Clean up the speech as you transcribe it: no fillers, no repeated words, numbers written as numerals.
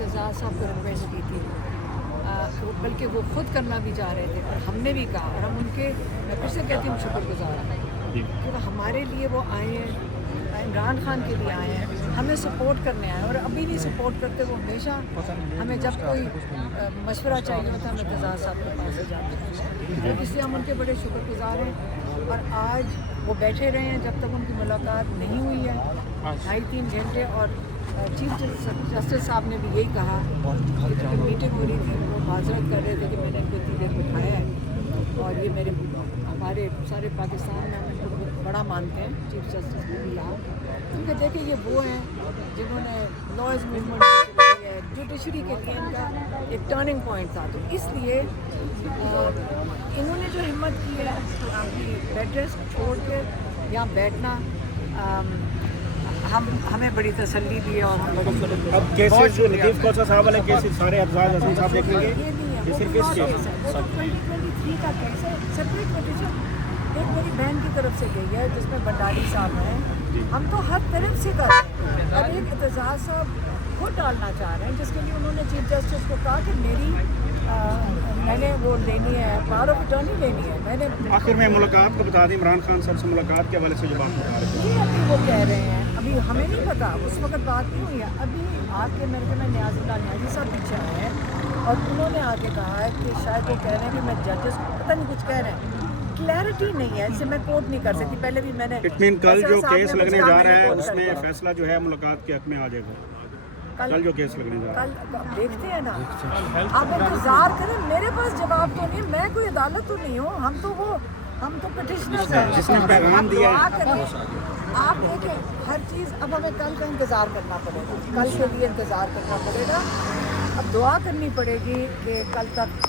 اعتزاز صاحب کو ریکویسٹ کی تھی، بلکہ وہ خود کرنا بھی چاہ رہے تھے، اور ہم نے بھی کہا، اور ہم ان کے، میں پھر سے کہتی ہوں، شکر گزار ہیں کہ وہ ہمارے لیے وہ آئے ہیں، عمران خان کے لیے آئے ہیں، ہمیں سپورٹ کرنے آئے ہیں، اور ابھی بھی سپورٹ کرتے، وہ ہمیشہ ہمیں جب کوئی مشورہ چاہیے ہوتا ہے ہم اعتزاز صاحب کے پاس سے جاتے ہیں، اس لیے ہم ان کے بڑے شکر گزار ہیں۔ اور آج وہ بیٹھے رہے ہیں جب تک ان کی ملاقات نہیں ہوئی ہے، 2.5-3 گھنٹے، اور چیف جسٹس صاحب نے بھی یہی کہا کہ جب میٹنگ ہو رہی تھی وہ معذرت کر رہے تھے کہ میں نے ان کو اتنی دیر بٹھایا ہے، اور یہ ہمارے سارے پاکستان میں ہم ان کو بڑا مانتے ہیں، چیف جسٹس نے بھی کہا، کیونکہ دیکھیں یہ وہ ہیں جنہوں نے لاز موومنٹ ہے، جوڈیشری کے لیے ان کا ایک ٹرننگ پوائنٹ تھا، تو اس لیے انہوں نے جو ہمت کی ہے اپنی بیڈ ریسٹ چھوڑ کے یہاں بیٹھنا، ہمیں بڑی تسلی دی ہے، اور ہم اب کیسز جو لطیف کوچا صاحب والے کیسز سارے افزاز حسن صاحب دیکھ لیں گے، یہ نہیں ہے، یہ وہ صرف بھی اس اور کیس کیس ہے، وہ تو 2023 کا کیس ہے، سیپریٹ پٹیشن ایک میری بہن کی طرف سے گئی ہے جس میں بنڈاری صاحب ہیں، ہم تو ہر طرف سے کر رہے ہیں، اب ایک اعتزاز صاحب خود ڈالنا چاہ رہے ہیں، جس کے لیے انہوں نے چیف جسٹس کو کہا کہ میں نے وہ لینی ہے، پاور آف اٹارنی لینی ہے، میں نے آخر میں ملاقات کو بتا دیں، عمران خان صاحب سے ملاقات کے حوالے سے جو بات بتا رہے ہیں، یہ ابھی وہ کہہ رہے ہیں، ابھی ہمیں نہیں پتا، اس وقت بات نہیں ہوئی ہے، ابھی آ کے میرے کو نیاز اللہ نیازی صاحب پیچھے آئے ہیں، اور انہوں نے آ کے کہا ہے کہ شاید وہ کہہ رہے ہیں کہ میں ججز کو پتہ نہیں کچھ کہہ رہے ہیں، کلیئرٹی نہیں ہے، اسے میں کوٹ نہیں کر سکتی، پہلے بھی میں نے اٹ مین کل جو صاحب نے کیس کچھ لگنے کہا، جا میں رہا نے ہے کوٹ اس کر میں دیا۔ فیصلہ جو ہے ملاقات کے حق میں آ جائے گا، کل جو کیس لگنے جا رہا ہے، کل اب دیکھتے ہیں نا، آپ انتظار کریں، میرے پاس جواب تو نہیں، میں کوئی عدالت تو نہیں ہوں، ہم تو پٹیشنرز ہیں، جس نے پیغام دیا ہے، دعا کریں، آپ دیکھیں ہر چیز، اب ہمیں کل کا انتظار کرنا پڑے گا، کل کے لیے انتظار کرنا پڑے گا، اب دعا کرنی پڑے گی کہ کل تک